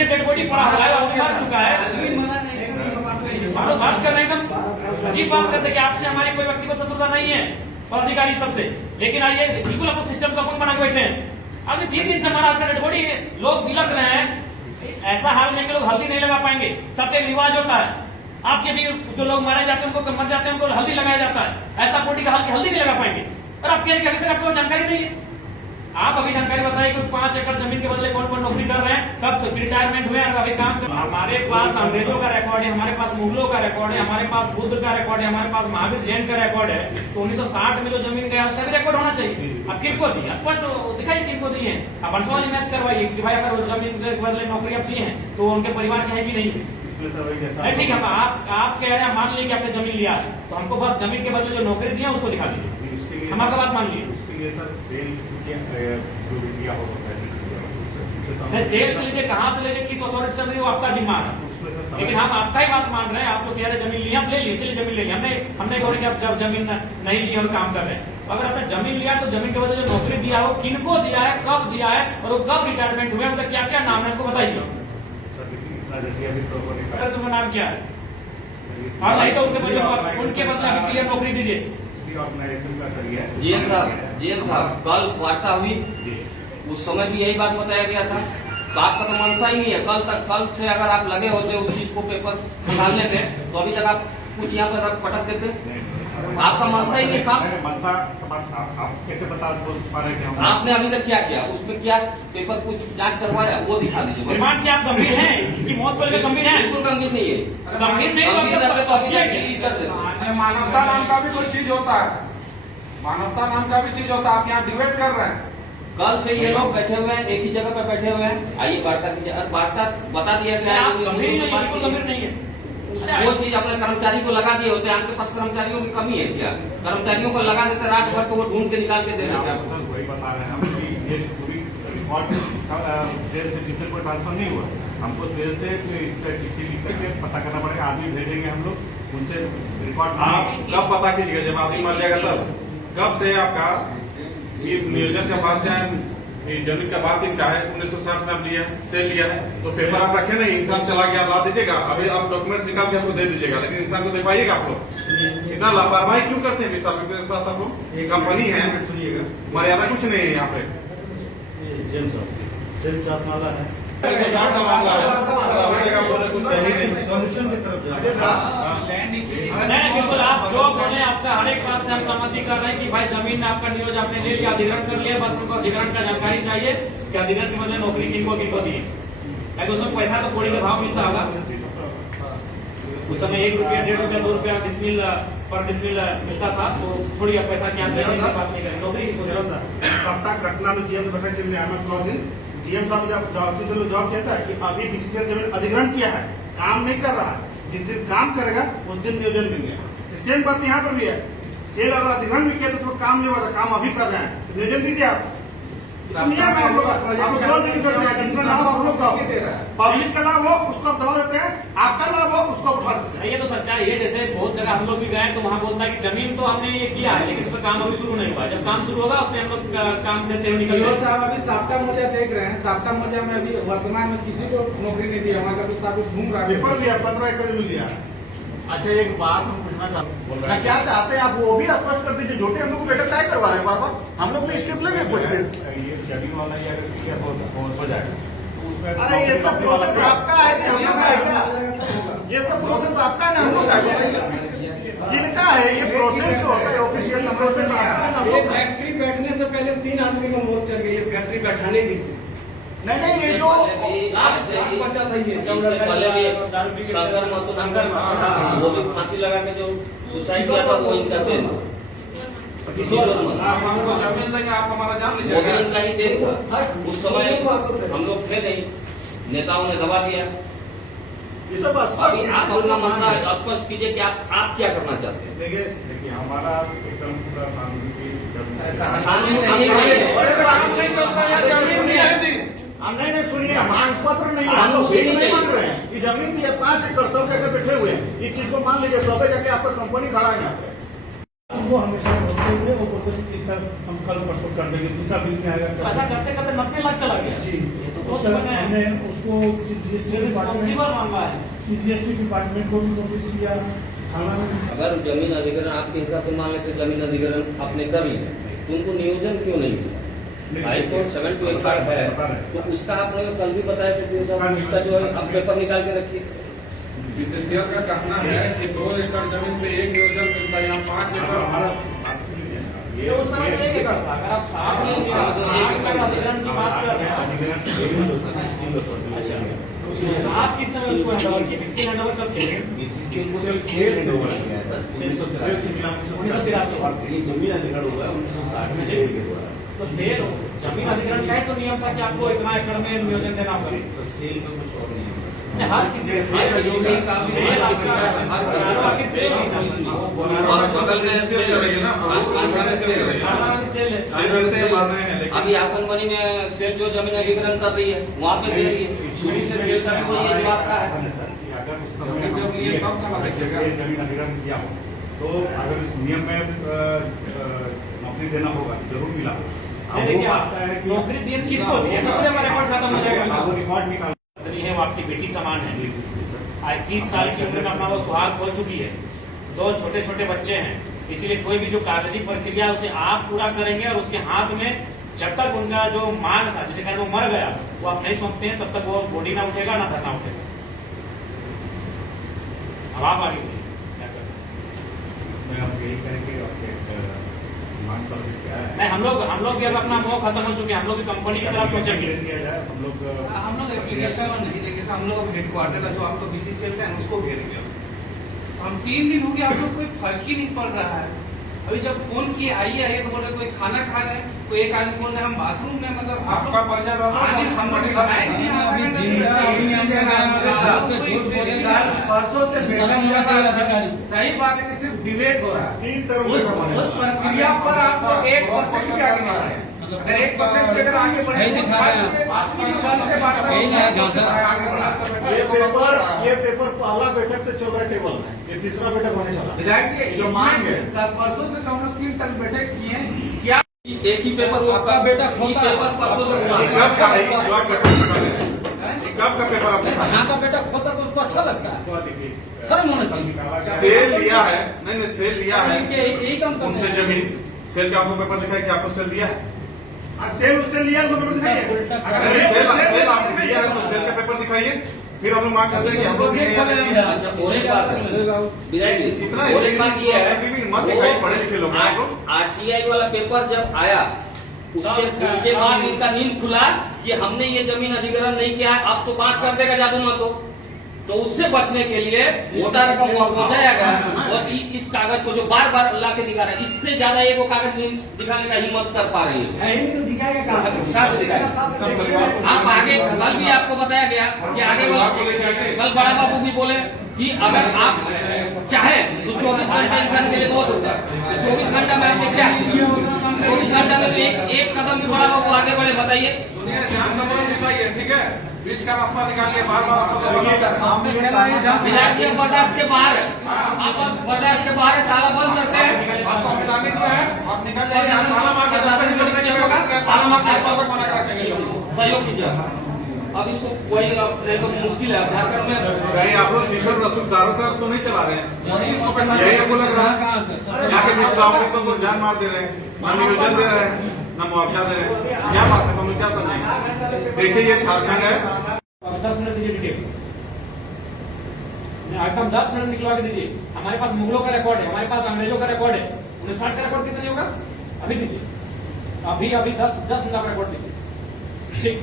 पीछे dead body पड़ा हुआ है, आपको मर चुका है। बात कर रहे हैं हम, अजीब बात करते कि आपसे हमारी कोई व्यक्तिगत शत्रुता नहीं है और अधिकारी सबसे, लेकिन आइए बिल्कुल आपको सिस्टम का बना के बैठे हैं। अभी 3 दिन से हमारा डेड बॉडी लोग बिलक रहे हैं, ऐसा हाल में कि लोग हल्दी नहीं लगा पाएंगे। सबके रिवाज होता है, आपके भी जो लोग मारे जाते हैं उनको मर जाते हैं उनको हल्दी लगाया जाता है, ऐसा बॉडी का हल्दी नहीं लगा पाएंगे। और आप कह रहे हैं अभी तक आपको जानकारी नहीं है। आप अभी जानकारी बताइए कि 5 एकड़ जमीन के बदले कौन कौन नौकरी कर रहे हैं, कब रिटायरमेंट हुए और अभी काम कर। हमारे पास अंग्रेजों का रिकॉर्ड है, हमारे पास मुगलों का रिकॉर्ड है, हमारे पास बुद्ध का रिकॉर्ड है, हमारे पास महावीर जैन का रिकॉर्ड है। तो 1960 में जो जमीन गया उसका भी रिकॉर्ड होना चाहिए। अब किनको दी स्पष्ट दिखाइए किनको दी है। अब अंशवाली मैच करवाइए कि भाई अगर जमीन के बदले नौकरी आप दी है तो उनके परिवार के हैं भी नहीं है। ठीक है, आप कह रहे हैं मान लीजिए कि आपने जमीन लिया है तो हमको बस जमीन के बदले जो नौकरी दी है उसको दिखा दीजिए, हम आपका बात मान लीजिए। सेल से लीजिए, कहाँ से लीजिए, किस अथॉरिटी से लीजिए, वो आपका जिम्मा है। लेकिन हम आपका ही बात मान रहे हैं। आप तो कह रहे जमीन लिया, आप ले लीजिए, चलिए जमीन ले लिया। हमने कहा कि आप जब जमीन नहीं ली और काम कर रहे हैं, अगर आपने जमीन लिया तो जमीन के बदले जो नौकरी दिया वो किनको दिया है, कब दिया है और वो कब रिटायरमेंट हुए, उनका क्या क्या नाम है हमको बताइए। तुम्हारा नाम क्या है? और नहीं तो उनके बदले क्लियर नौकरी दीजिए। जीएम साहब कल वार्ता हुई, उस समय भी यही बात बताया गया था। बात का तो मंशा ही नहीं है। कल से अगर आप लगे होते उस चीज को पेपर निकालने में तो अभी तक आप कुछ यहाँ पर रख पटक देते। आपका मंशा ही नहीं साहब। कैसे बता पा रहे हैं? आपने अभी तक क्या किया, उसमें क्या पेपर कुछ जांच करवाया वो दिखा दीजिए। क्या आप गंभीर हैं कि मौत को लेकर गंभीर हैं? बिल्कुल गंभीर नहीं है। गंभीर नहीं तो अभी तक कर देते। मानवता नाम का भी कोई चीज होता है, मानवता नाम का भी चीज होता है। आप यहाँ डिबेट कर रहे हैं। कल से ये लोग बैठे हुए हैं, एक ही जगह पे बैठे हुए हैं। आइए वार्ता कीजिए। वार्ता बता दिया गया है, गंभीर नहीं है। वो चीज अपने कर्मचारी को लगा दिए होते हैं। आपके पास कर्मचारियों की कमी है क्या? कर्मचारियों को लगा देते रात भर तो वो ढूंढ के निकाल के दे देते हैं। वही बता रहे हैं हम कि ये पूरी रिकॉर्ड सेल से किसी को ट्रांसफर नहीं हुआ। हमको सेल से इसका चिट्ठी लिख करके पता करना पड़ेगा। आदमी भेजेंगे हम लोग, उनसे रिकॉर्ड। कब पता कीजिएगा जब आदमी मर जाएगा तब? कब से आपका ये नियोजन का बाद चाहे जमीन का बात इनका है 1960 में आप लिया है, सेल लिया है तो पेपर आप रखे नहीं, इंसान चला गया, आप ला दीजिएगा। अभी आप डॉक्यूमेंट्स निकाल के आपको दे दीजिएगा, लेकिन इंसान को दे पाइएगा आप लोग? इतना लापरवाही क्यों करते हैं विस्थापित के साथ? आप लोग ये कंपनी है, मर्यादा कुछ नहीं है यहाँ पे। सेल चार्ज वाला है, सोल्यूशन की तरफ बिल्कुल आप जो बोले आपका हर एक बात से हम सहमति कर रहे हैं कि भाई जमीन आपका नियोजन आपने ले लिया, अधिग्रहण कर लिया, बस उनको अधिग्रहण का जानकारी चाहिए कि अधिग्रहण के बदले नौकरी किनको किनको दी है। उसमें पैसा तो कोड़ी का भाव मिलता होगा। उस समय 1 रुपया, 1.5 रुपया, 2 रुपया डिसमिल पर डिसमिल मिलता था, तो थोड़ी पैसा क्या बात नहीं करें। नौकरी किसको देता? सप्ताह घटना में जीएम बैठक के लिए जीएम साहब जब जवाब कहता है कि अभी बीसीसीएल जमीन अधिग्रहण किया है, काम नहीं कर रहा है, जिस दिन काम करेगा उस दिन नियोजन देंगे। सेम बात यहाँ पर भी है। सेल अगर अधिग्रहण भी किया तो उसको काम नहीं हुआ था, काम अभी कर रहे हैं तो नियोजन दीजिए आप। आप लोग पब्लिक का लाभ हो उसको आप दबा देते हैं, आपका लाभ हो उसको उठा देते हैं। ये तो सच्चाई है। जैसे बहुत जगह हम लोग भी गए तो वहाँ बोलता है कि जमीन तो हमने ये किया है लेकिन उसका काम अभी शुरू नहीं हुआ। जब काम शुरू होगा उसमें हम लोग काम देते हुए निकल साहब अभी साप्ताह मुझे देख रहे हैं। साप्ताह मुझे में अभी वर्तमान में किसी को नौकरी नहीं दी, हमारा विस्थापित घूम रहा है। पेपर लिया 15 एकड़ में लिया। अच्छा एक बात हम पूछना चाहते हैं, क्या चाहते हैं आप वो भी स्पष्ट कर दीजिए। झूठे हम लोग बेटा क्या करवा रहे हैं बार बार, हम लोग भी स्टेप लेंगे कुछ भी। ये जमीन वाला या हो जाएगा। अरे ये सब प्रोसेस आपका है कि हम लोग का है क्या? ये सब प्रोसेस आपका है ना हम लोग का है? जिनका है ये प्रोसेस जो होता है ऑफिशियल प्रोसेस आपका है। ये फैक्ट्री बैठने से पहले 3 आदमी का मौत चल गई है फैक्ट्री बैठाने की। नहीं ये जो बचा था ये वो भी फांसी लगा के जो सुसाइड किया था वो इनका सेल। आप हमको जमीन देंगे, आप हमारा जान वो भी लीजिएगा। इनका ही देन था। उस समय हम लोग थे नहीं, नेताओं ने दबा दिया। ये सब अभी आप अपना मसला स्पष्ट कीजिए कि आप क्या करना चाहते हैं। देखिए हमारा एकदम पूरा कानून की नहीं चलता है, जमीन नहीं है जी। नहीं सुनिए, मांग पत्र नहीं हम लोग नहीं मांग रहे हैं। ये जमीन की 5 एकड़ सब जगह बैठे हुए हैं। इस चीज को मान लीजिए, तो जाके आपका कंपनी खड़ा है यहाँ पे। वो हमेशा रहे थे वो बोलते थे कि सर हम कल परसों कर देंगे, दूसरा बिल में आएगा ऐसा करते करते 90 लाख चला गया। जी। ये तो बहुत उसका बड़ा है। हमने उसको किसी जीएसटी रिस्पॉन्सिबल मामला है। सीजीएसटी डिपार्टमेंट को भी नोटिस दिया, थाना में। अगर जमीन अधिग्रहण आपके हिसाब से मान लेते जमीन अधिग्रहण आपने कर लिया, तो उनको नियोजन क्यों नहीं मिला? हाई कोर्ट 7 to 8 है, तो उसका आपने कल भी बताया कि उसका जो है आप पेपर निकाल के रखिए। बीसीसीएल का कहना है कि 2 एकड़ जमीन पे 1 नियोजन मिलता है, यहाँ 5 एकड़। ये उस समय 1 एकड़ था। अगर आप 7 एकड़ अधिग्रहण की बात कर रहे हैं, अच्छा, आप किस समय उसको हैंडओवर किए? किससे हैंडओवर करते हैं? 1983 जमीन अधिग्रहण हुआ 1960 में सेल के द्वारा। तो सेल जमीन अधिग्रहण का ही तो नियम था कि आपको इतना एकड़ में नियोजन देना होगा। तो सेल का कुछ और नहीं है। हर किसी सेल और बगल में सेल कर रही है ना, सेल कर रही है। सेल करते हैं, मान रहे हैं, लेकिन अभी आसनबनी में सेल जो जमीन अधिग्रहण कर रही है वहाँ पे दे रही है, शुरू से सेल करने को ये जवाब का है। जब ये कब कहा देखिएगा जमीन अधिग्रहण किया हो तो अगर इस नियम में नौकरी देना होगा, जरूर मिला होगा। देखिए आप नौकरी दिए किसको दी? ऐसा तो हमारा रिकॉर्ड खत्म हो जाएगा। वो रिकॉर्ड निकाल है वो आपकी बेटी समान है। आज 30 साल की उम्र में अपना वो सुहाग खो चुकी है, 2 छोटे छोटे बच्चे हैं, इसीलिए कोई भी जो कागजी प्रक्रिया है उसे आप पूरा करेंगे और उसके हाथ में जब तक उनका जो मांग था जिसे कारण वो मर गया वो आप नहीं सौंपते हैं तब तक वो बॉडी ना उठेगा ना धरना उठेगा। अब आप आगे बोलिए क्या करना है। मैं आप यही करेंगे आपके मांग पर क्या है नहीं, हम लोग भी अब अपना मोह खत्म हो चुके हैं। हम लोग भी कंपनी की तरफ सोचेंगे। दिया जाए हम लोग एप्लीकेशन नहीं देंगे, हम लोग हेडक्वार्टर का जो आपका बीसीसीएल का है उसको घेरेंगे। हम 3 दिन हो गए, आप लोग कोई फर्क ही नहीं पड़ रहा है। अभी जब फोन किए आइए आइए तो बोल रहे कोई खाना खा रहे हैं, कोई एक आदमी बोल रहे हम बाथरूम में, मतलब आपका परिजन रहता है, हम लोग दिखाए जी, हम आधा घंटा से परसों से सही बात है कि सिर्फ डिबेट हो रहा है। 3 तरफ उस प्रक्रिया पर आप लोग 1% भी आगे नहीं बढ़े हैं। अगर 1% भी अगर आगे बढ़े तो कल से बात ये पेपर पहला बैठक से चल रहा है टेबल में, ये तीसरा बैठक होने चला। विधायक जी जो मांग है परसों से हम लोग 3 तक बैठक किए हैं। क्या एक ही पेपर वो आपका बेटा पेपर परसों से हुआ ये है। कब का है जो आप पेपर निकाले हैं? ये कब का पेपर आप निकाले? यहाँ का बेटा खोता तो उसको अच्छा लगता है, शर्म होना चाहिए। सेल लिया है, नहीं सेल लिया है यही काम करते उनसे हैं। जमीन, सेल का आपको पेपर दिखाया कि आपको सेल दिया है? सेल उससे लिया तो पेपर दिखाइए। अगर सेल आपने दिया है तो सेल का पेपर दिखाइए, फिर हम लोग मांग करते हैं कि हम लोग दिए या नहीं दिए। अच्छा, और एक बात है विधायक जी, इतना और एक बात ये है मत दिखाइए, पढ़े लिखे लोग हैं आप लोग। आरटीआई वाला पेपर जब आया उसके बाद इनका नींद खुला कि हमने ये जमीन अधिग्रहण नहीं किया, अब तो पास कर देगा जादू मत तो उससे बचने के लिए मोटा रकम पहुंचाया गया और इस कागज को जो बार बार ला के दिखा रहे हैं, इससे ज्यादा ये वो कागज दिखाने का हिम्मत कर पा रही है। तो दिखाएगा कहाँ से दिखाएगा? आप आगे कल भी आपको बताया गया कि आगे कल बड़ा बाबू भी बोले कि अगर आप चाहे तो 24 घंटा इंसान के लिए बहुत होता है। तो 24 घंटा में आपने क्या 24 घंटा में तो एक कदम भी बड़ा बाबू आगे बढ़े, बताइए। सुनिए, शाम का बोल बताइए, ठीक है, बीच का रास्ता निकालिए, बार बार आप लोग विधायक जी बर्दाश्त के बाहर है, आप बर्दाश्त के बाहर है, ताला बंद करते हैं। आप संवैधानिक में है, आप निकल जाइए, ताला मार के सहयोग कीजिए। अब इसको कोई तो मुश्किल है झारखंड में। कहीं आप लोग सीकर रसूखदारों का तो नहीं चला रहे हैं? यही आपको लग रहा है? यहाँ के विस्थापितों को जान मार दे रहे हैं, न नियोजन दे रहे हैं, न मुआवजा दे रहे हैं। क्या बात है, हम लोग क्या समझेंगे? देखिए ये झारखंड है। 10 मिनट दीजिए डिटेल, आइटम 10 मिनट निकलवा के दीजिए। हमारे पास मुगलों का रिकॉर्ड है, हमारे पास अंग्रेजों का रिकॉर्ड है, 1960 का रिकॉर्ड किसे नहीं होगा? अभी दीजिए, अभी 10 मिनट का रिकॉर्ड दीजिए। ठीक।